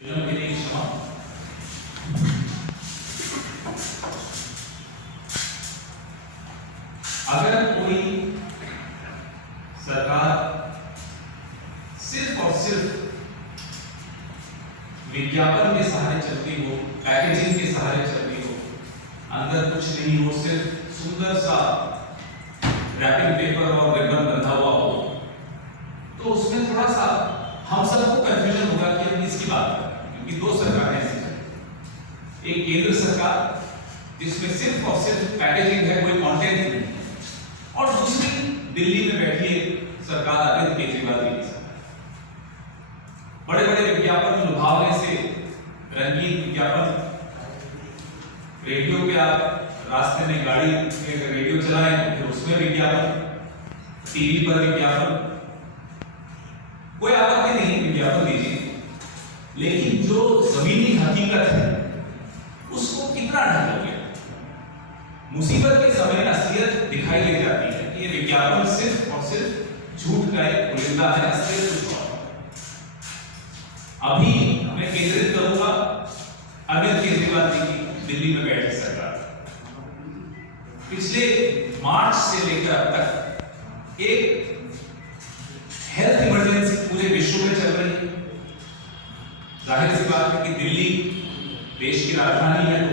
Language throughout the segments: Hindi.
विलंब के लिए क्षमा। अगर कोई सरकार सिर्फ और सिर्फ विज्ञापन के सहारे चलती हो, पैकेजिंग के सहारे चलती हो, अंदर कुछ नहीं हो, सिर्फ सुंदर सा रैपिंग पेपर और रिबन बंधा हुआ हो, तो उसमें थोड़ा सा हम सबको कंफ्यूजन होगा कि हम किसकी बात कर रहे हैं। क्योंकि दो सरकारें ऐसी हैं, एक केंद्र सरकार जिसमें सिर्फ और सिर्फ पैकेजिंग है, कोई कंटेंट नहीं, और दूसरी दिल्ली में बैठी सरकार अरविंद केजरीवाल की सरकार। बड़े बड़े विज्ञापन लुभावने से रंगीन विज्ञापन, रेडियो पे आप रास्ते में गाड़ी में रेडियो चलाएं तो फिर उसमें विज्ञापन, टीवी पर विज्ञापन, कोई आपत्ति नहीं विज्ञापन दीजिए, लेकिन जो जमीनी हकीकत है उसको कितना ढकोगे। मुसीबत के समय असलियत दिखाई दे जाती है कि ये विज्ञापन सिर्फ और सिर्फ झूठ का एक पुलिंदा है, असलियत कुछ और। अभी मैं केंद्रित करूंगा अरविंद केजरीवाल जी की दिल्ली में बैठी सरकार। पिछले मार्च से लेकर अब तक एक हेल्थ इमरजेंसी पूरे विश्व में चल रही है। जाहिर सी बात है कि दिल्ली देश की राजधानी है, तो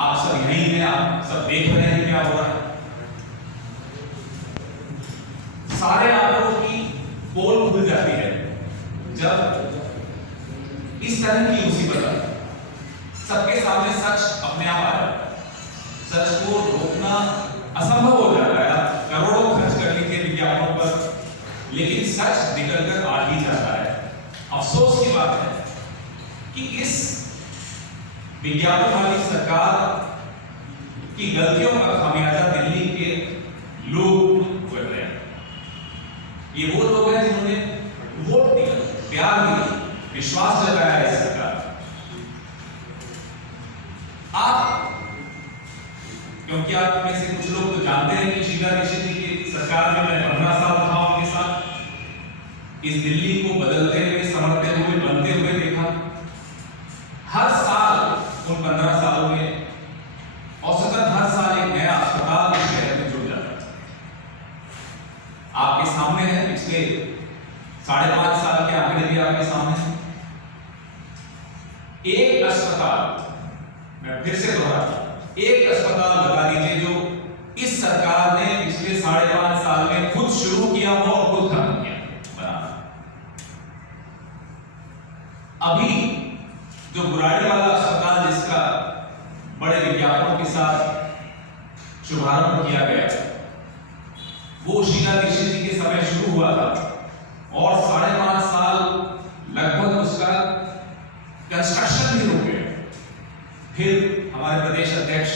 आप सब यहीं हैं, आप सब देख रहे हैं क्या हो रहा है। सारे आंकड़ों की पोल खुल जाती है जब इस तरह की मुसीबत आती है। सबके सामने सच अपने आप आ जाता है, सच को रोकना असंभव हो जाता है। आप करोड़ों खर्च कर लीजिए विज्ञापनों पर, लेकिन सच निकलकर आ ही जाता है। अफसोस की बात है कि इस विज्ञापन वाली सरकार की गलतियों का खामियाजा दिल्ली के लोग भुगत रहे हैं। ये वो लोग हैं जिन्होंने वोट दिया, प्यार दिया, विश्वास जताया है इस सरकार। आप, क्योंकि आप में से कुछ लोग तो जानते हैं कि शीला दीक्षित जी की सरकार में मैं 15 साल था उनके साथ, इस दिल्ली को बदलते हुए, समझते हुए, बनते हुए देखा। हर साल उन 15 सालों में औसतन हर साल एक नया अस्पताल इस शहर में जुड़ जाता है। आपके सामने है पिछले 5.5 साल के आंकड़े भी आपके सामने हैं। एक अस्पताल, मैं फिर से दोहराता हूं, एक अस्पताल बता दीजिए जो इस सरकार ने पिछले 5.5 साल में खुद शुरू किया हो और खुद खत्म किया बनाना। अभी जो बुराड़ी वाला अस्पताल जिसका बड़े विज्ञापनों के साथ शुभारंभ किया गया, वो शीला दीक्षित जी के समय शुरू हुआ था और 5.5 साल लगभग उसका कंस्ट्रक्शन भी रुक गया। फिर हमारे प्रदेश अध्यक्ष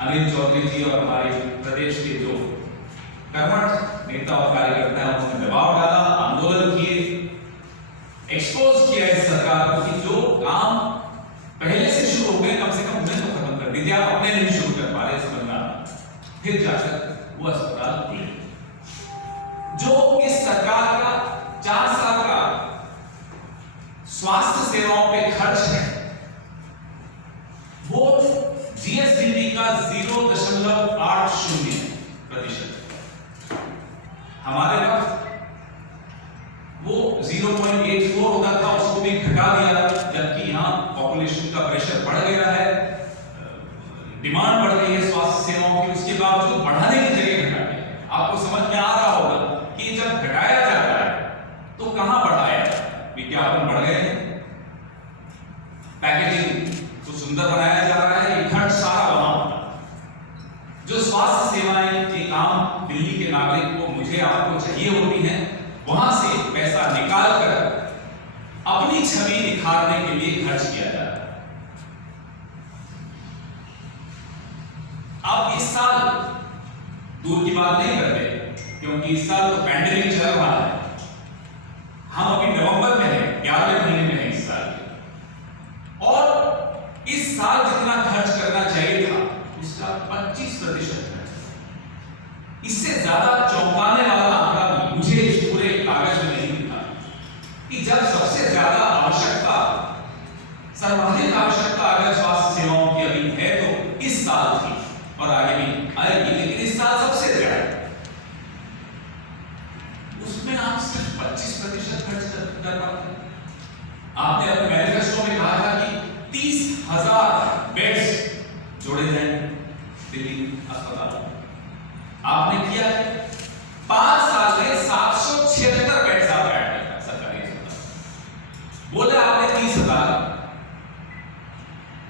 अनिल चौधरी जी और हमारे प्रदेश के जो कर्मठ नेता और कार्यकर्ता हैं उन्होंने दबाव डाला, आंदोलन किए, एक्सपोज किया इस सरकार को कि जो काम पहले से शुरू हो गए कम से कम उन्हें तो खत्म कर दीजिए, आप अपने नहीं शुरू कर पा रहे समझना। फिर जाकर वो अस्पताल खुले। जो इस सरकार का 4 साल का स्वास्थ्य सेवाओं पे खर्च है वो जीएसडीपी का 0.80%। हमारे वक्त वो 0.84 होता था, उसको भी घटा दिया, जबकि यहाँ पॉपुलेशन का प्रेशर बढ़ गया है, डिमांड बढ़ गई है स्वास्थ्य सेवाओं की, उसके बावजूद बढ़ाने की जगह घटा दिया। आपको समझ में आ रहा होगा कि जब घटाया जाता है तो कहां बढ़ाया, विज्ञापन बढ़ गए हैं, पैकेजिंग तो सुंदर बनाया जा रहा है, ये खर्च सारा वहां होता है। जो स्वास्थ्य सेवाएं के काम दिल्ली के नागरिक को, मुझे, आपको चाहिए होती हैं, वहां से पैसा निकाल कर अपनी छवि निखारने के लिए खर्च किया जाता है। अब इस साल दूर की बात नहीं करते क्योंकि इस साल तो पैंडेमिक चल रहा है, हम अभी नवंबर में हैं, 11वें महीने में हैं इस साल, और इस साल जितना खर्च करना चाहिए था उसका 25% खर्च। इससे ज्यादा चौंकाने वाला आंकड़ा मुझे इस पूरे कागज में नहीं दिखा कि जब सबसे ज्यादा आवश्यकता आपने अपने मैनिफेस्टो में कहा था कि 30,000 बेड्स जोड़े जाएंगे दिल्ली अस्पताल में। आपने किया 5 साल में 776 बेड्स आप ऐड किया सरकारी अस्पताल। बोले आपने 30,000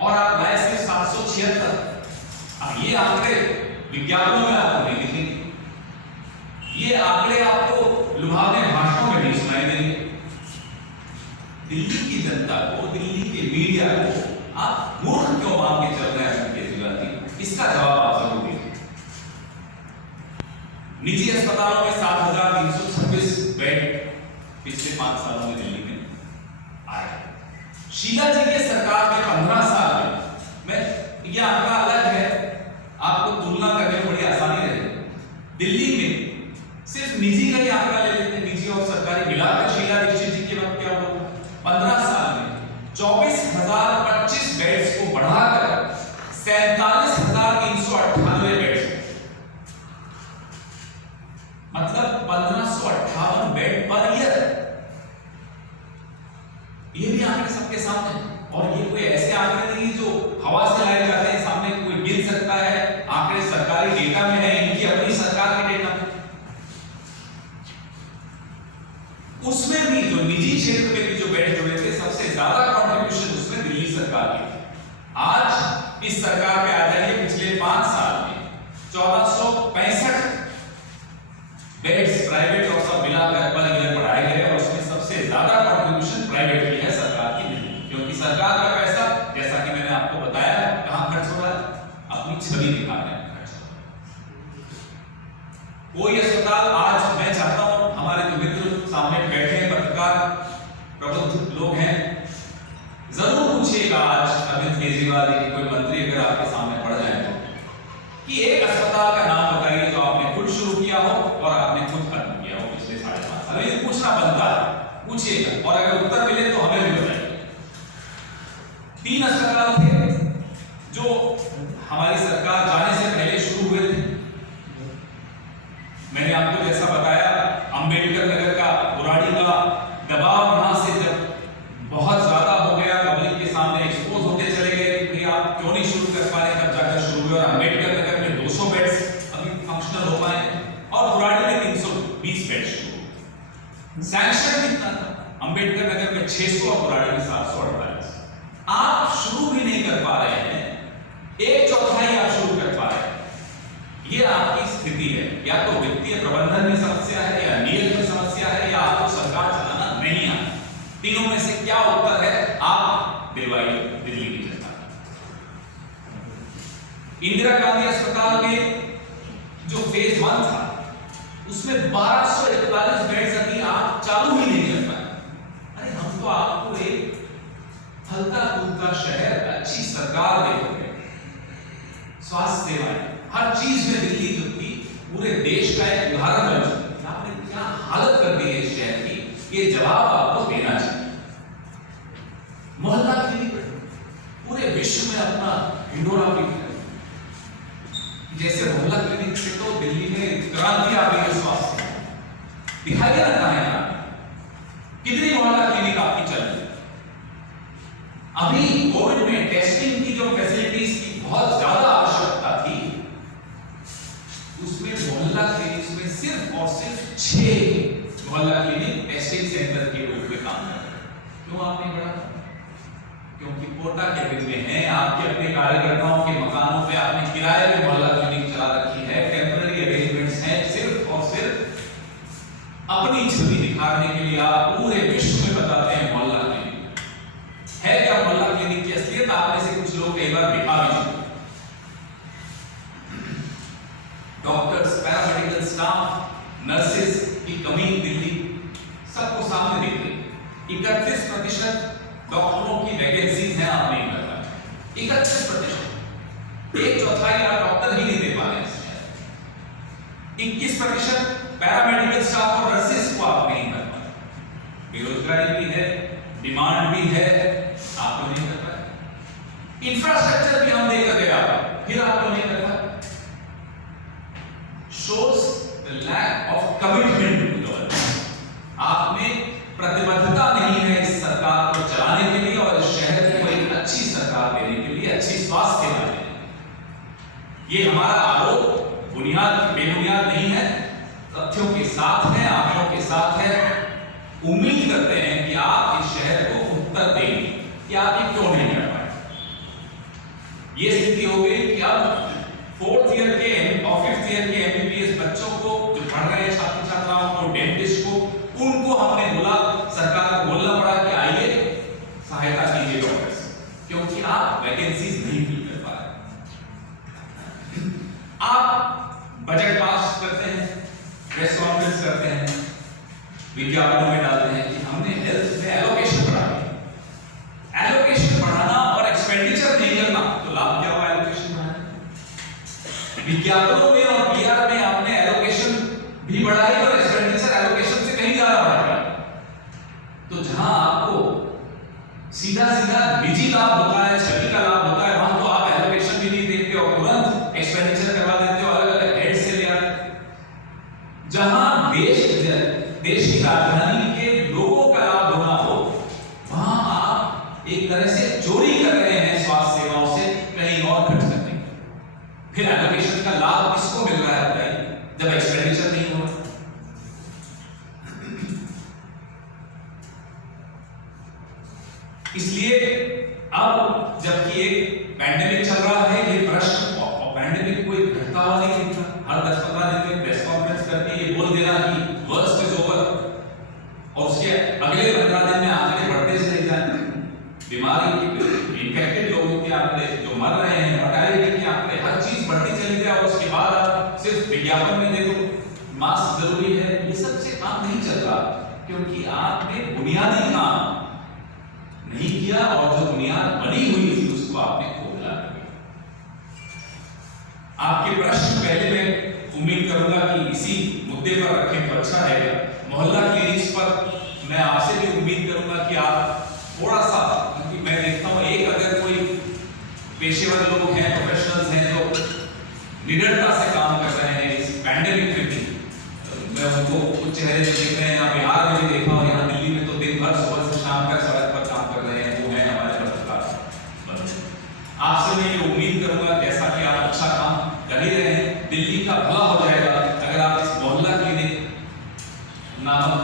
और आप लाए सिर्फ 776। अब ये आंकड़े विज्ञापनों में आपको नहीं दिखेंगे, ये आंकड़े आपको लुभावने भाषणों में नहीं सुनाई देंगे। दिल्ली की जनता को, दिल्ली के मीडिया को आप मूर्ख क्यों मान के चल रहे हैं केजरीवाल जी? इसका जवाब आप जरूर दीजिए। निजी अस्पतालों में 7,326 बेड पिछले 5 सालों में दिल्ली में आए। शीला जी के सरकार के 15 साल में यह आंकड़ा अलग है, आपको तुलना करने में बड़ी आसानी रहेगी। दिल्ली में सिर्फ निजी का ही आंकड़ा ले लेते हैं, निजी और सरकारी मिलाकर शीला दीक्षित जी के वक्त क्या हुआ? 15 साल में 24,025 बेड्स को बढ़ाकर 47,398 बेड्स, मतलब 1,558 बेड पर ईयर। ये भी आंकड़े सबके सामने हैं, और ये कोई ऐसे आंकड़े नहीं जो हवा से लाए जाते हैं, सामने कोई गिन सकता है। आंकड़े सरकारी डेटा में है, इनकी अपनी सरकार के डेटा में। उसमें भी जो निजी क्षेत्र में भी जो बेड जुड़े थे, सबसे ज्यादा कंट्रीब्यूशन उसमें दिल्ली सरकार की थी। आज इस सरकार पे आ जाइए, पिछले 5 साल में 1465 बेड्स प्राइवेट और सब मिलाकर पर ईयर बढ़ाए गए, और उसमें सबसे ज्यादा कंट्रीब्यूशन प्राइवेट की है, सरकार की नहीं। क्योंकि सरकार का पैसा, जैसा कि मैंने आपको बताया, कहां खर्च हो रहा है? अपनी छवि दिखाने में खर्च हो रहा है। कोई अस्पताल, आज मैं चाहता हूं हमारे जो मित्र सामने बैठे हैं, पत्रकार प्रबुद्ध लोग हैं, जरूर पूछिएगा आज अरविंद केजरीवाल जी, कोई मंत्री अगर आपके सामने पड़ जाए तो, कि एक अस्पताल का नाम बताइए जो आपने खुद शुरू किया हो और आपने खुद खत्म किया हो पिछले 5.5 साल। ये पूछना बनता है, पूछिएगा, और अगर उत्तर मिले तो हमें भी बताइए। 3 अस्पताल थे जो हमारी सरकार जाने से पहले शुरू हुए थे। मैंने आपको जैसा बताया, अंबेडकर नगर का, बुराड़ी का दबाव यहां से जब बहुत ज्यादा हो गया, पब्लिक के सामने एक्सपोज होते चले गए कि आप क्यों नहीं शुरू कर पा रहे, तब जाकर शुरू हुए। और अंबेडकर नगर में 200 बेड्स अभी फंक्शनल हो पाए, और बुराड़ी में 320 बेड्स शुरू। सैंक्शन कितना था? अंबेडकर नगर में 600 और बुराड़ी में 748। आप शुरू भी नहीं कर पा रहे हैं, 1/4 आप शुरू कर पा रहे हैं। ये आपकी स्थिति है, या तो वित्तीय प्रबंधन में समस्या है, या नियत में समस्या है, या आपको सरकार चलाना नहीं आता। तीनों में से क्या उत्तर है? आप दिलवाइए दिल्ली की जनता। इंदिरा गांधी अस्पताल में जो फेज 1 था, उसमें 1241 बेड्स अभी आप चालू ही नहीं कर पाए। अरे हम तो आपको एक हल्का फुल्का शहर, अच्छी सरकार देखोगे, स्वास्थ्य सेवाएं, हर चीज में दिल्ली जो थी पूरे देश का एक उदाहरण बन चुकी है। आपने क्या हालत कर दी है इस शहर की, ये जवाब आपको देना चाहिए। मोहल्ला क्लिनिक पूरे विश्व में अपना ढिंढोरा पीट रहे, जैसे मोहल्ला क्लिनिक से तो दिल्ली में क्रांति आ गई है स्वास्थ्य। दिखाई ना कहां है, कितनी मोहल्ला क्लिनिक आपकी चल रही? अभी कोविड में टेस्टिंग की जो फैसिलिटीज की बहुत ज्यादा आवश्यकता थी, उसमें मोहल्ला क्लिनिक में सिर्फ और सिर्फ 6 मोहल्ला क्लिनिक टेस्टिंग सेंटर के रूप में काम कर रहे हैं। क्यों आपने बढ़ा? क्योंकि कोटा कैबिन में है, आपके अपने कार्यकर्ताओं के मकानों पे आपने किराए पे मोहल्ला क्लिनिक चला रखी है, टेम्पररी अरेंजमेंट्स हैं, सिर्फ और सिर्फ अपनी छवि दिखाने के लिए आप पूरे विश्व में बताते हैं मोहल्ला क्लिनिक है। क्या मोहल्ला क्लिनिक की असलियत आप में से कुछ लोग कई बार दिखा भी चुके। डॉक्टर्स, पैरामेडिकल स्टाफ, नर्सेज की कमी दिल्ली सबको सामने दिख रही। 31% डॉक्टरों की वैकेंसीज हैं, आप नहीं कर पाए। 31%, 1/4 आप डॉक्टर ही नहीं दे पा रहे हैं। 21% पैरामेडिकल स्टाफ और नर्सेज को आप नहीं कर पाए। बेरोजगारी भी है, डिमांड भी है, आप तो नहीं कर पाए। इंफ्रास्ट्रक्चर भी हम देकर गए आप, फिर आप तो नहीं कर पाए। shows the lack of commitment to government। आप में प्रतिबद्धता नहीं है इस सरकार को चलाने ये हमारा आरोप बेबुनियाद नहीं है, तथ्यों के साथ है, आंकड़ों के साथ है। उम्मीद करते हैं कि आप इस शहर को उत्तर देंगे कि आप ये क्यों नहीं कर पाए। ये स्थिति हो गई कि अब 4th ईयर के और 5th ईयर के एमबीबीएस बच्चों को, जो पढ़ रहे हैं, छात्र छात्राओं को, डेंटिस्ट को, उनको हमने बोला, सरकार को बोलना पड़ा कि आइए सहायता कीजिए डॉक्टर्स, क्योंकि आप वैकेंसीज नहीं फिल कर पा रहे। आप बजट पास करते हैं, प्रेस कॉन्फ्रेंस करते हैं, विज्ञापनों में डालते हैं कि हमने हेल्थ में एलोकेशन बढ़ाया। एलोकेशन बढ़ाना और एक्सपेंडिचर नहीं करना, तो लाभ क्या हुआ एलोकेशन बढ़ाने? विज्ञापनों में और पीआर में आपने एलोकेशन भी बढ़ाई और एक्सपेंडिचर एलोकेशन से कहीं ज्यादा बढ़ाया। तो जहां आपको सीधा निजी लाभ होता है, छवि का लाभ होता है, वहां तो आप एलोकेशन भी नहीं देखते और तुरंत एक्सपेंडिचर करवा देते हो, अलग अलग हेड से ले आते। जहां देश की राजधानी के लोगों का लाभ होना हो, वहां आप एक तरह से चोरी कर रहे हैं स्वास्थ्य सेवाओं से कहीं और खर्च करने। फिर एलोकेशन का लाभ किसको मिल रहा है बताइए, जब एक्सपेंडिचर नहीं हो रहा। इसलिए अब जबकि एक पैंडेमिक चल रहा है, ये प्रश्न और पैंडेमिक कोई घटता हुआ नहीं दिख रहा। हर 10-15 दिन में प्रेस कॉन्फ्रेंस करके ये बोल देना कि वर्स्ट इज ओवर, और उसके अगले 15 दिन में आंकड़े बढ़ते चले जाएंगे। बीमारी की, इन्फेक्टेड लोगों के आंकड़े, जो मर रहे हैं, मोर्टेलिटी के आंकड़े, हर चीज बढ़ती चली जाए, और उसके बाद आप सिर्फ विज्ञापन में देखो मास्क जरूरी है, ये सब से काम नहीं चल रहा, क्योंकि आपने बुनियादी काम नहीं किया और जो बुनियाद बनी हुई थी उसको आपने खोखला कर दिया। आपके प्रश्न पहले मैं उम्मीद करूंगा कि इसी मुद्दे पर रखें तो अच्छा रहेगा। मोहल्ला क्लिनिक्स पर मैं आपसे भी उम्मीद करूंगा कि आप थोड़ा सा, क्योंकि मैं देखता हूं एक अगर कोई पेशेवर लोग हैं, प्रोफेशनल्स हैं जो निडरता से काम कर रहे हैं इस पैंडेमिक में भी, मैं उनको कुछ चेहरे देख रहे हैं, यहाँ बिहार में भी देखा और यहाँ दिल्ली में तो दिन भर सुबह से शाम तक सड़क पर काम कर रहे हैं, वो है हमारे पत्रकार। आपसे मैं ये उम्मीद करूंगा जैसा कि आप अच्छा काम कर ही रहे हैं, दिल्ली का भला हो जाएगा अगर आप इस मोहल्ला क्लिनिक नामक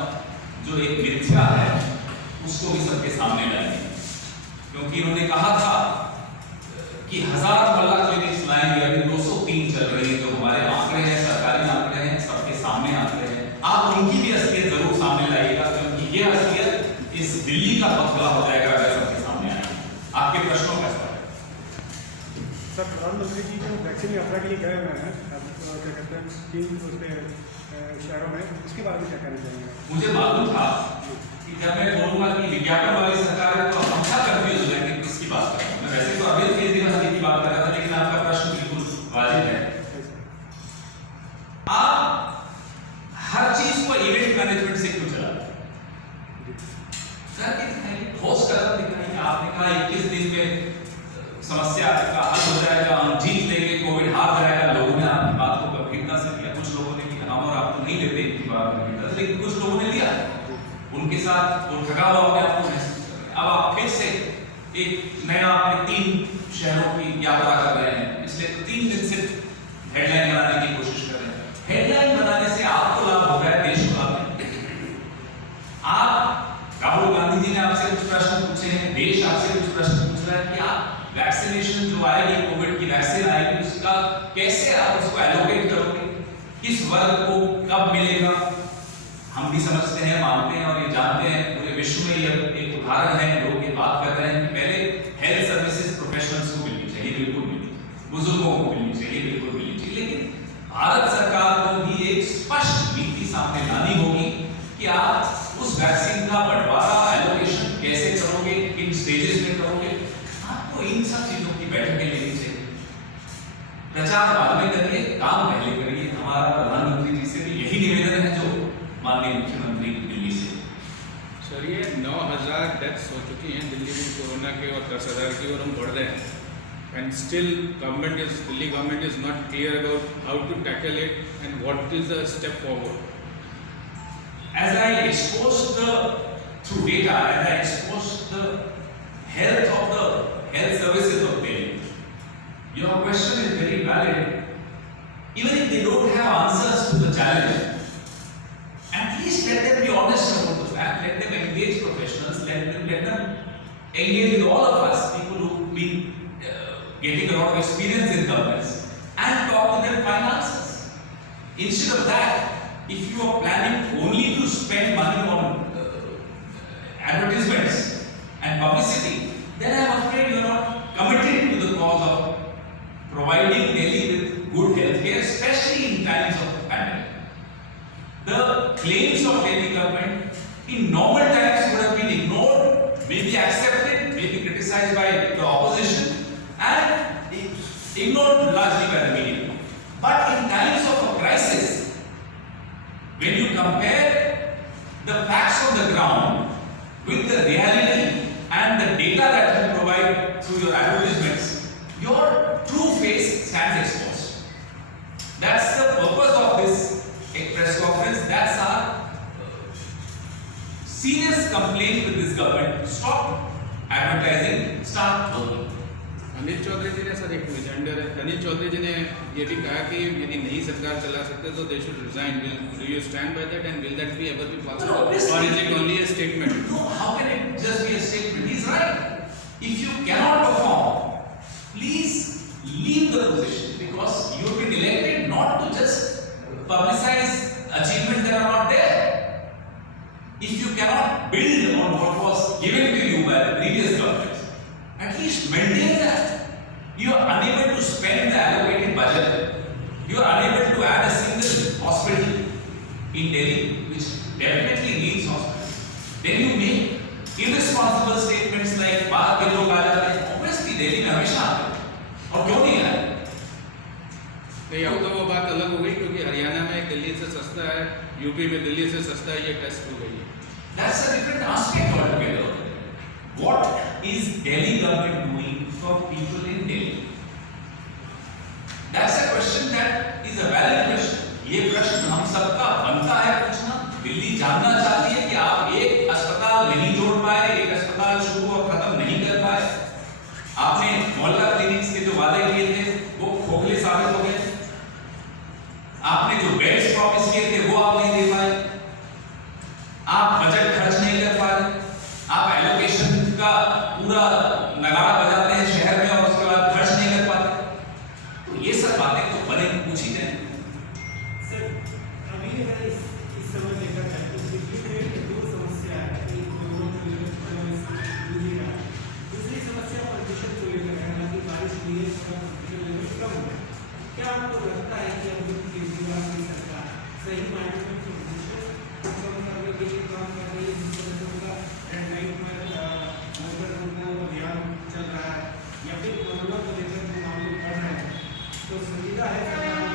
जो एक मिथ्या है उसको भी सबके सामने लाएंगे। क्योंकि उन्होंने कहा था कि 1000 मोहल्ला क्लिनिक्स लाएंगे, अभी 203 चल रही है, जो हमारे आंकड़े हैं, सरकारी आंकड़े हैं, सबके सामने आंकड़े हैं। आप उनकी भी असलियत जरूर सामने लाइएगा, क्योंकि ये असलियत इस दिल्ली का बदला हो जाएगा अगर सबके सामने आए। आपके प्रश्नों का सर, प्रधानमंत्री जी जो वैक्सीन यात्रा के लिए गए हुए हैं, क्या कहते हैं, 3 शहरों में, उसके बारे में क्या कहना चाहेंगे? मुझे मालूम था कि जब मैं बोलूंगा कि विज्ञापन वाली सरकार है तो हम सब कंफ्यूज हो जाएंगे किसकी बात कर रहे हैं। मैं वैसे तो अभी केजरीवाल की बात कर रहा था, लेकिन आपका प्रश्न बिल्कुल वाजिब है। आप हर चीज को इवेंट मैनेजमेंट से क्यों चलाते हैं? ठोस कदम दिखाइए। आपने कहा 21 दिन में समस्या का हल हो जाएगा, हम जीत लेंगे, कोविड हार जाएगा। लोगों ने आपकी बात को गंभीरता से लिया, कुछ लोगों ने लिया, हम और आप तो नहीं लेते इनकी बात गंभीरता से, लेकिन कुछ लोगों ने लिया, उनके साथ वो ठगा हुआ अपने आप को महसूस कर रहे हैं। अब आप फिर से एक नया अपने 3 शहरों की यात्रा कर रहे हैं, इसलिए 3 दिन से हेडलाइन बनाने की कोशिश कर रहे हैं। हेडलाइन बनाने से आपको लाभ होगा, देश को लाभ नहीं। आप, राहुल गांधी जी ने आपसे कुछ प्रश्न पूछे हैं, देश आपसे कुछ प्रश्न पूछ रहा है कि आप वैक्सीनेशन जो आएगी, कोविड की वैक्सीन आएगी, उसका कैसे आप उसको एलोकेट करोगे, किस वर्ग को कब मिलेगा? हम भी समझते हैं, मानते हैं और ये जानते हैं, पूरे विश्व में ये एक उदाहरण है, लोग ये बात कर रहे हैं कि पहले हेल्थ सर्विसेज प्रोफेशनल्स को मिलनी चाहिए, बिल्कुल मिलनी चाहिए, बुजुर्गों को मिलनी चाहिए, बिल्कुल मिलनी चाहिए। लेकिन भारत सरकार को भी एक स्पष्ट नीति सामने लानी होगी कि आप उस वैक्सीन का बंटवारा, एलोकेशन कैसे करोगे, किन स्टेजेस में करोगे। आपको इन सब चीजों की बैठकें लेनी चाहिए। प्रचार बाद में करिए, काम पहले करिए। हमारा प्रधानमंत्री जी से भी यही निवेदन है जो माननीय मुख्यमंत्री दिल्ली से। सर, ये 9000 डेथ्स हो चुकी हैं दिल्ली में कोरोना के और 10,000 की ओर हम बढ़ रहे हैं, and still Delhi government is not clear about how to tackle it and what is the step forward. As I exposed through data, as I exposed the health of the health services of Delhi, your question is very valid. engage with all of us, people who've been getting a lot of experience in governments, and talk to them, find answers. Instead of that, if you are planning only to spend money on advertisements and publicity, then I am afraid you are not committed to the cause of providing Delhi with good health care, especially in times of pandemic. The claims of Delhi government in normal times would have been ignored, maybe accepted, maybe criticized by the opposition, and ignored largely by the media. But in times of a crisis, when you compare the facts on the ground with the reality and the data that you provide through your advertisements, your true face stands exposed. That's the purpose of this press conference. That's our serious complaint with this government. Stop advertising, start working. Anil Chaudhary जी ने सर एक एजेंडर है। अनिल चौधरी जी ने ये भी कहा कि यदि नई सरकार चला सकते तो they should resign. Will you stand by that and will that be ever be possible? No, obviously. Or is it only a statement? No, how can it just be a statement? He's right. If you cannot perform, please leave the position, because you've been elected not to just publicize achievements that are not there. If you cannot build on what was given to you by the previous government, at least maintain that. You are unable to spend the allocated budget. You are unable to add a single hospital in Delhi, which definitely needs hospitals. Then you make irresponsible statements like बाहर के लोग आ जाते हैं. Obviously दिल्ली में हमेशा आते हैं. और क्यों नहीं आए? नहीं, अब तो वो बात अलग हो गई क्योंकि हरियाणा में दिल्ली से सस्ता है, यूपी में दिल्ली से सस्ता है, ये टेस्ट हो गई है। That's a different aspect altogether. What is Delhi government doing for people in Delhi? That's a question that is a valid question. ये प्रश्न हम सबका बनता है पूछना। दिल्ली जानना चाहती है कि आप एक अस्पताल नहीं जोड़ पाए, एक अस्पताल शुरू और खत्म नहीं कर पाए। आपने मोहल्ला क्लिनिक्स के जो वादे किए थे वो खोखले साबित हो गए। आपने जो बेड्स प्रॉमिस किए थे वो आप नहीं दे पाए। आप बजट खर्च नहीं कर पाए। आप एलोकेशन का पूरा नगाड़ा बजाते हैं शहर में और उसके बाद खर्च नहीं कर पाते। तो ये सब बातें तो बड़े पूछ ही दें। सर, अभी मैं इस समय देखा जाए तो दिल्ली में दो समस्या है। एक कोरोना को लेकर दूसरी समस्या प्रदूषण को लेकर है। हालांकि बारिश हुई है, प्रदूषण लेवल कम है। क्या आपको लगता है कि अभी केजरीवाल की सरकार सही मायने में प्रदूषण कम करने के लिए काम कर रही है, जिस तरह से उनका रेड लाइट में मोटर रोकना अभियान चल रहा है, या फिर कोरोना को लेकर जो मामले बढ़ रहे हैं, तो संजीदा है सरकार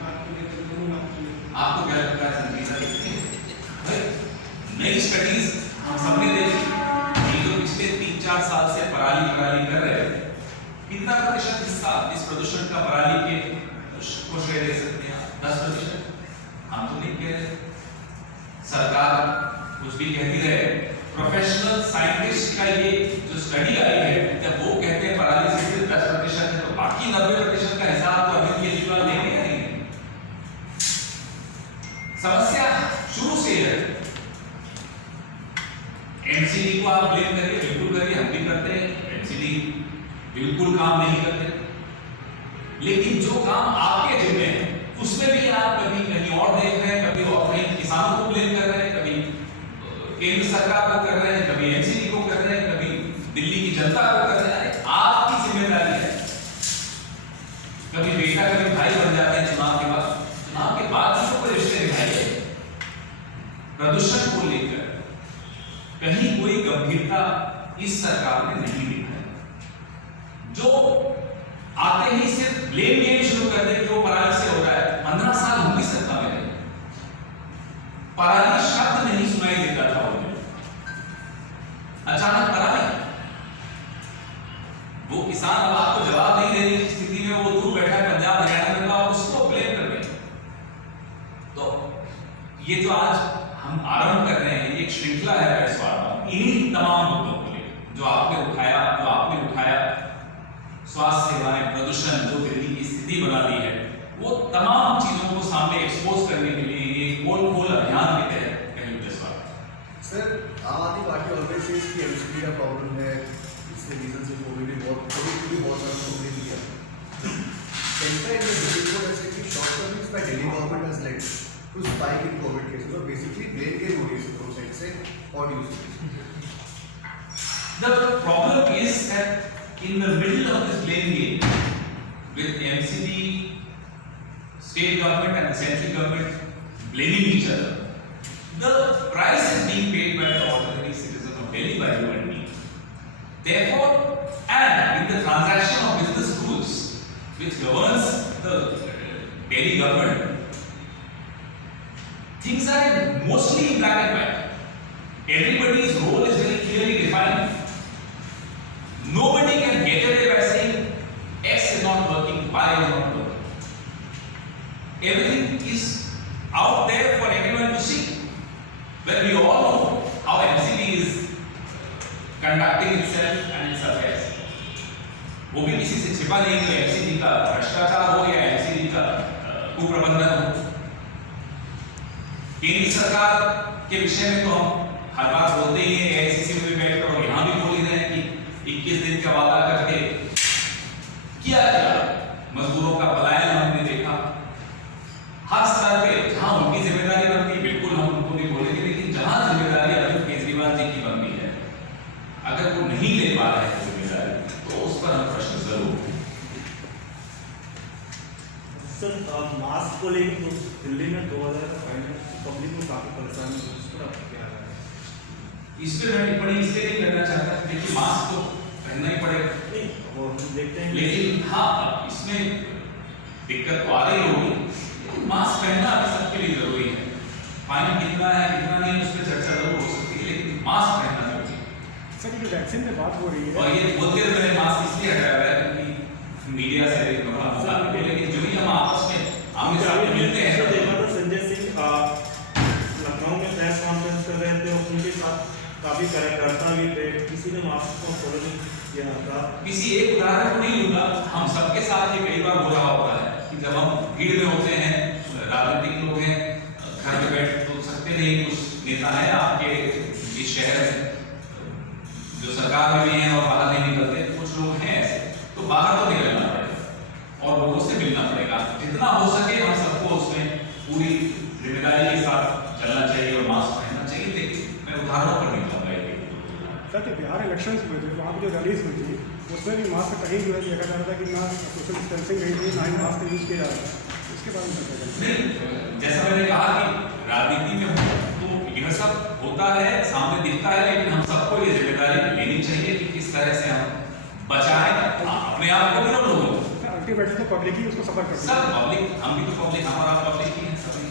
बात को लेकर, दोनों बात को लेकर? आपको क्या लगता है संजीदा? भाई नई स्टडीज हम सबने देखी, ये जो पिछले 3-4 साल से पराली कर रहे हैं, कितना प्रतिशत हिस्सा इस प्रदूषण का पराली के को श्रेय दे सकते हैं? 10%। हम तो नहीं कह रहे, सरकार कुछ भी कहती रहे। प्रोफेशनल साइंटिस्ट का ये जो स्टडी आई है, जब वो कहते हैं पराली से सिर्फ 10% है, तो बाकी 90% का हिसाब तो अभी केजरीवाल नहीं करेंगे। समस्या शुरू से है। एनसीडी को आप ब्लेम करिए, बिल्कुल करिए, हम भी करते हैं। एनसीडी बिल्कुल काम नहीं करते, लेकिन जो काम आपके जिम्मे है उसमें भी आप कभी कहीं और देख रहे हैं, कभी और कहीं किसानों को ब्लेम कर रहे हैं, कभी केंद्र सरकार को कर रहे हैं, कभी एनसीडी को कर रहे हैं, कभी दिल्ली की जनता को कर रहे हैं। आपकी जिम्मेदारी है। कभी बेटा कभी भाई बन जाते हैं चुनाव के बाद। चुनाव के बाद भी कोई रिश्ते निभाइए। प्रदूषण को लेकर कहीं कोई गंभीरता इस सरकार ने नहीं देखा है। जो आते ही सिर्फ ब्लेम गेम शुरू कर दे कि वो पराली से हो रहा है। 15 साल होंगी सत्ता में, पराली शब्द नहीं सुनाई देता था उन्हें, अचानक पराली। वो किसान अब आपको जवाब नहीं देने की स्थिति में, वो दूर बैठा पंजाब हरियाणा में, तो आप उसको ब्लेम कर रहे हैं। तो ये जो आज हम आरंभ कर रहे हैं, ये एक श्रृंखला है प्रेस वार्ता, इन्हीं तमाम मुद्दों को लेकर जो आपने उठाया, स्वास्थ्य सेवाएं, प्रदूषण, जो दिल्ली की स्थिति बना दी है, वो तमाम चीजों को सामने एक्सपोज करने के लिए ये पोल खोल अभियान के तहत कहीं जज्बा। सर, आम आदमी पार्टी ऑलवेज इसकी एमसीडी का प्रॉब्लम है, इसके रीजन से कोविड भी बहुत सारा कंप्लेन किया। Centre in the report has said that short-term by Delhi government has led to spike in COVID cases or basically blame game हो रही है दोनों साइड से। What do you say? The problem is that in the middle of this blame game, with MCD, state government and the central government blaming each other, the price is being paid by the ordinary citizen of Delhi, by you and me. Therefore, and in the transaction of business rules, which governs the Delhi government, things are mostly in black and white. Everybody's role is very clearly defined. Nobody can get away by saying X is not working, Y is not working. Everything is out there for everyone to see. Well, we all know how MCD is conducting itself and its affairs. वो भी किसी से छिपा नहीं, तो MCD का भ्रष्टाचार हो या MCD का कुप्रबंधन हो। केंद्र सरकार के विषय में तो हम हर बार बोलते ही हैं, AICC में भी बैठकर और यहाँ भी बोल ही रहे हैं कि 21 दिन का वादा करके किया क्या, मजदूरों का पलायन हमने देखा। हर स्तर पे जहां उनकी जिम्मेदारी बनती है, बिल्कुल हम उनको नहीं बोलेंगे, लेकिन जहां जिम्मेदारी अरविंद केजरीवाल जी की बनती है, अगर वो नहीं ले पा रहे हैं जिम्मेदारी, तो उस पर हम प्रश्न जरूर। सर मास्क को लेकर दिल्ली में 2000 का फाइन है, पब्लिक को काफी परेशानी है, उस पर आपका क्या राय है? इस पर मैं टिप्पणी इसलिए नहीं करना चाहता क्योंकि मास्क तो पहनना ही पड़ेगा, नहीं वो हम देखते हैं लेकिन हाँ इसमें दिक्कत तो आ रही होगी। मास्क पहनना अभी सबके लिए जरूरी है। फाइन कितना है कितना नहीं उस पर चर्चा जरूर हो सकती है, लेकिन मास्क पहनना जरूरी है। सर ये वैक्सीन पे बात हो रही है और ये बोलते हुए मैंने मास्क इसलिए हटाया है क्योंकि मीडिया से लेकिन जो भी हम आपस में आमने सामने मिलते हैं। देखा था संजय सिंह लखनऊ में प्रेस कॉन्फ्रेंस कर रहे थे और उनके साथ काफी कार्यकर्ता भी थे, किसी ने मास्क को फॉलो नहीं किया था। किसी एक उदाहरण को नहीं लूंगा, हम सबके साथ ये कई बार हो रहा होता है कि जब हम भीड़ में होते हैं, राजनीतिक लोग हैं, घर में बैठ तो सकते नहीं, कुछ नेता है आपके इस शहर में जो सरकार में भी हैं और बाहर नहीं निकलते, कुछ लोग हैं ऐसे, तो बाहर तो निकलना पड़ेगा और लोगों से मिलना पड़ेगा। जितना हो सके हम सबको उसमें पूरी जिम्मेदारी के साथ चलना चाहिए और मास्क पहनना चाहिए, लेकिन मैं उदाहरणों पर नहीं कहूँगा। सर कि बिहार इलेक्शंस हुए थे, वहाँ पर जो रैलीज हुई थी उसमें भी मास्क कहीं जो है देखा जा रहा था कि ना सोशल डिस्टेंसिंग नहीं थी, ना ही मास्क यूज किया जा रहा था, इसके बारे में चर्चा करें। नहीं, जैसा मैंने कहा कि राजनीति में तो यह सब होता है, सामने दिखता है, लेकिन हम सबको ये जिम्मेदारी लेनी चाहिए कि किस तरह से हम बचाएं अपने आप को भी और लोगों को। अल्टीमेटली तो पब्लिक ही उसको सफर करती है। सब पब्लिक, हम भी तो पब्लिक, हमारा पब्लिक ही है सभी।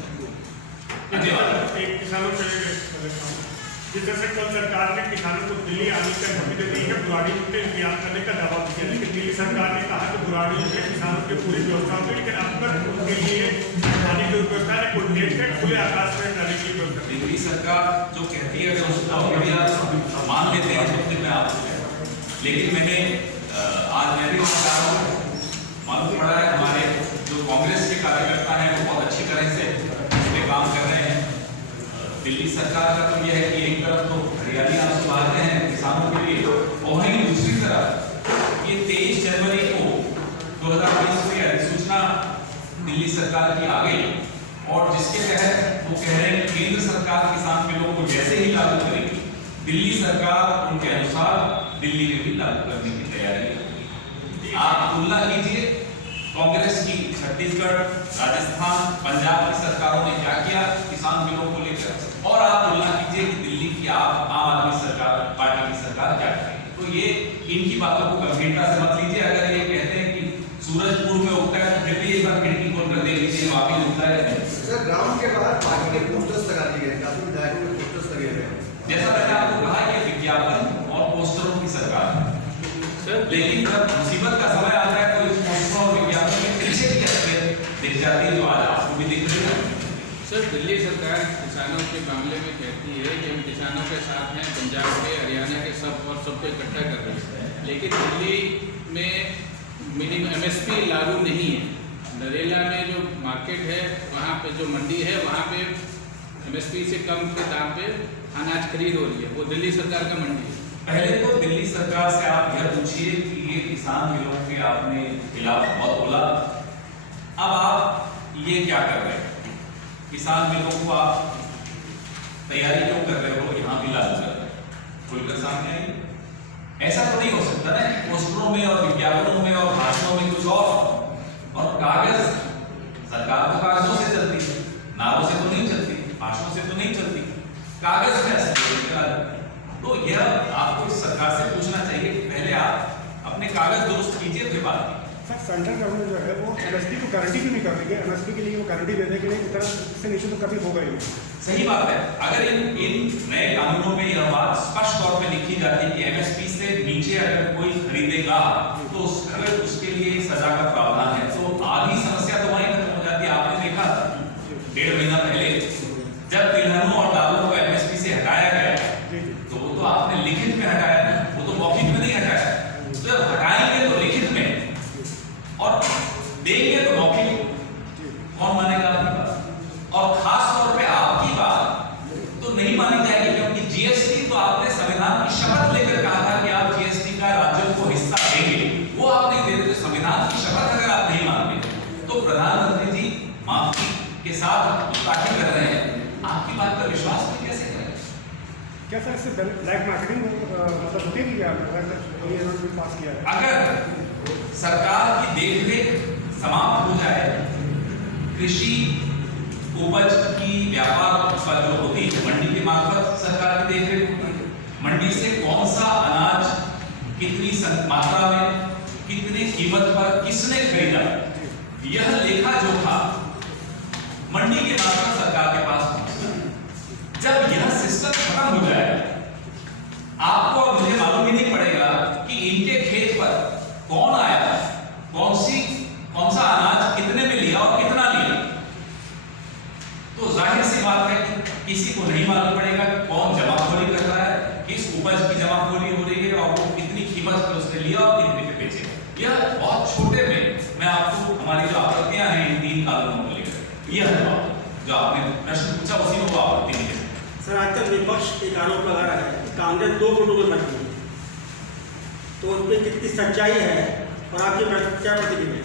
एक किसानों से जिस तरह से कल सरकार ने किसानों को दिल्ली आने की अनुमति दे दी है, बुराड़ी पे इंतजाम करने का दावा किया, लेकिन दिल्ली सरकार ने कहा कि बुराड़ी में किसानों की पूरी व्यवस्था होगी, लेकिन अब तक उनके लिए जाने की व्यवस्था है, कोई डेट है, खुले आकाश में जाने की व्यवस्था। दिल्ली सरकार जो कहती है अगर उसका मान लेते हैं तो फिर मैं आपको कहता हूँ, लेकिन मैंने आज मैं भी बता रहा हूँ, मालूम पड़ा है हमारे जो कांग्रेस के कार्यकर्ता हैं वो बहुत अच्छी तरह से इस पे काम कर रहे हैं। दिल्ली सरकार का तो यह है कि एक तरफ तो हरियाली आंसू बहाते हैं किसानों के लिए, और वहीं दूसरी तरफ ये 23 जनवरी को 2020 में अधिसूचना दिल्ली सरकार की आ गई और जिसके तहत वो कह रहे हैं केंद्र सरकार किसान बिलों को जैसे ही लागू करेगी, दिल्ली सरकार उनके अनुसार दिल्ली में भी लागू करने की तैयारी है। आप तुलना कीजिए कांग्रेस की छत्तीसगढ़, राजस्थान, पंजाब की सरकारों ने क्या किया किसान बिलों को लेकर, और आप तुलना कीजिए कि दिल्ली की आम आदमी सरकार पार्टी की सरकार क्या कर रही है। तो ये इनकी बातों को गंभीरता से मत लीजिए। अगर ये कहते हैं कि सूरजपुर में उगता है तो फिर भी एक बार खिड़की खोल कर देख लीजिए वापिस उगता है। सर ग्राउंड के बाहर पार्टी के पोस्टर्स लगा दिए गए, काफी विधायकों के पोस्टर्स लगे हुए हैं। जैसा मैंने आपको कहा ये विज्ञापन और पोस्टरों की सरकार है, लेकिन जब मुसीबत का समय आता है तो इस पोस्टरों और विज्ञापन के पीछे की असलियत दिख जाती है, जो आज आपको भी दिख रही है। सर दिल्ली सरकार किसानों के मामले में कहती है कि हम किसानों के साथ हैं, पंजाब के, हरियाणा के सब और सबको इकट्ठा कर रहे हैं, लेकिन दिल्ली में मिनिमम MSP लागू नहीं है। नरेला में जो मार्केट है वहाँ पे जो मंडी है वहाँ पे MSP से कम के दाम पे अनाज खरीद हो रही है, वो दिल्ली सरकार का मंडी है। पहले तो दिल्ली सरकार से आप यह पूछिए कि ये किसान बिलों के आपने खिलाफ बहुत बोला, अब आप ये क्या कर रहे हैं? किसान बिलों को आप तैयारी क्यों कर रहे हो, यहाँ भी लागू कर रहे हो? खुलकर सामने आइए। ऐसा तो नहीं हो सकता ना, पोस्टरों में और विज्ञापनों में और भाषणों में कुछ और कागज, सरकार तो कागजों से चलती है, नारों से तो नहीं चलती, भाषणों से तो नहीं चलती, कागज में ऐसे। तो यह आपको इस सरकार से पूछना चाहिए कि पहले आप अपने कागज दुरुस्त कीजिए, फिर बात कीजिए। सर सेंट्रल गवर्नमेंट जो है वो एमएसपी को गारंटी भी नहीं कर रही है, एमएसपी के लिए वो गारंटी दे दे कि नहीं इतना इससे नीचे तो कभी होगा ही नहीं। सही बात है। अगर इन नए कानूनों में यह बात स्पष्ट तौर पे लिखी जाती है कि एमएसपी से नीचे अगर कोई खरीदेगा तो अगर उसके लिए सजा का प्रावधान है, तो आधी समस्या तो वहीं खत्म हो जाती है। आपने देखा 1.5 महीना पहले जब तिलहनों और दालों को एमएसपी से हटाया गया, तो वो तो आपने लिखित में हटाया ना, वो तो मौखिक में नहीं हटाया। तो जब हटाएंगे तो लिखित में और देंगे तो मौखिक, कौन मानेगा आपकी बात? और खास तौर पे आपकी बात तो नहीं मानी जाएगी, क्योंकि जीएसटी तो आपने संविधान की शपथ लेकर कहा था कि आप जीएसटी का राज्यों को हिस्सा देंगे, वो आप नहीं दे रहे। संविधान की शपथ अगर आप नहीं मानते तो प्रधानमंत्री जी माफी के साथ गुस्ताखी कर रहे हैं, आपकी बात पर विश्वास भी कैसे करें? क्या सर इससे ब्लैक मार्केटिंग मतलब रुकेगी क्या? अगर पास किया है, अगर सरकार की देखरेख समाप्त हो जाए, कृषि उपज की व्यापार पर जो होती है मंडी के मार्फत सरकार की देखरेख होती है, मंडी से कौन सा अनाज कितनी मात्रा में कितनी कीमत पर किसने खरीदा, यह लेखा जोखा मंडी के मार्फत सरकार के पास पहुंचता है। जब यह सिस्टम खत्म हो जाएगा, आपको और मुझे मालूम ही नहीं पड़ेगा कि इनके खेत पर कौन आया, कौन सा अनाज कितने में लिया और कितना लिया, तो जाहिर सी बात है कि किसी को नहीं मालूम पड़ेगा कौन जमाखोरी कर रहा है, किस उपज की जमाखोरी हो रही है और वो कितनी कीमत पर उसने लिया और कितने पे बेचे। यह बहुत छोटे में मैं आपको हमारी जो आपत्तियां हैं इन 3 कानूनों को लेकर, यह जो आपने प्रश्न पूछा उसी में वो आपत्ति नहीं है। सर आज तक विपक्ष एक आरोप लगा रहा है कि कांग्रेस 2 गुटों में बंटी है, तो उस पर कितनी सच्चाई है और आपकी क्या प्रतिक्रिया है?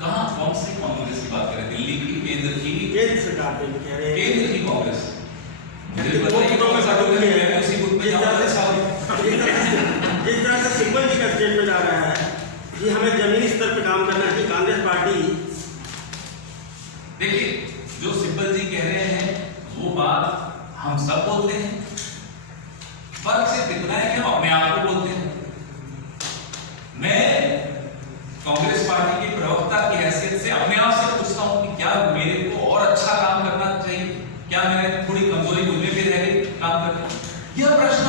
कहां कौन सी कांग्रेस की बात करें? दिल्ली की, केंद्र की? केंद्र सरकार पे कह रहे हैं केंद्र की कांग्रेस। मुझे दो गुटों में बंटी है। उसी गुट में जिस तरह से सिब्बल जी का स्टेटमेंट आ रहा है कि हमें जमीनी स्तर पर काम करना है, कांग्रेस पार्टी। देखिए, जो सिब्बल जी कह रहे हैं वो बात हम सब बोलते हैं, फर्क सिर्फ इतना है कि हम अपने आप को बोलते हैं। मैं कांग्रेस पार्टी के प्रवक्ता की हैसियत से अपने आप से पूछता हूं कि क्या मेरे को और अच्छा काम करना चाहिए, क्या मेरे थोड़ी कमजोरी मुझे भी रह गई काम करने? यह प्रश्न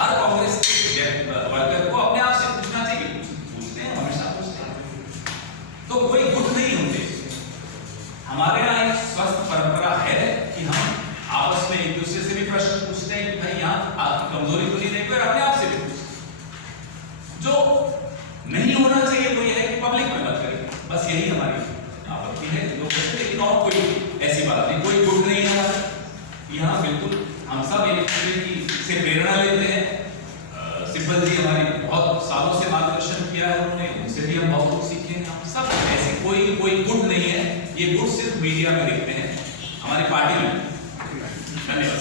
हर कांग्रेस के वर्कर को अपने आप से पूछना चाहिए। पूछते हैं, हमेशा पूछते हैं। तो कोई गुट नहीं होते। हमारे यहाँ एक स्वस्थ परंपरा है कि हम आपस में एक दूसरे से भी प्रश्न पूछते हैं कि भाई यहाँ आपकी कमजोरी तो नहीं देखो, अपने आप से भी पूछते। जो नहीं होना चाहिए वो ये है कि पब्लिक में मत करें, बस यही हमारी आपत्ति है। लेकिन और कोई ऐसी बात नहीं, कोई गुट नहीं है यहाँ। बिल्कुल हम सब एक दूसरे की से प्रेरणा लेते हैं। सिब्बल जी हमारी बहुत सालों से मार्गदर्शन किया है उन्होंने, उनसे भी हम बहुत कुछ सीखे हैं। हम सब ऐसे कोई गुट नहीं है, ये गुट सिर्फ मीडिया में दिखते हैं, हमारी पार्टी में। धन्यवाद।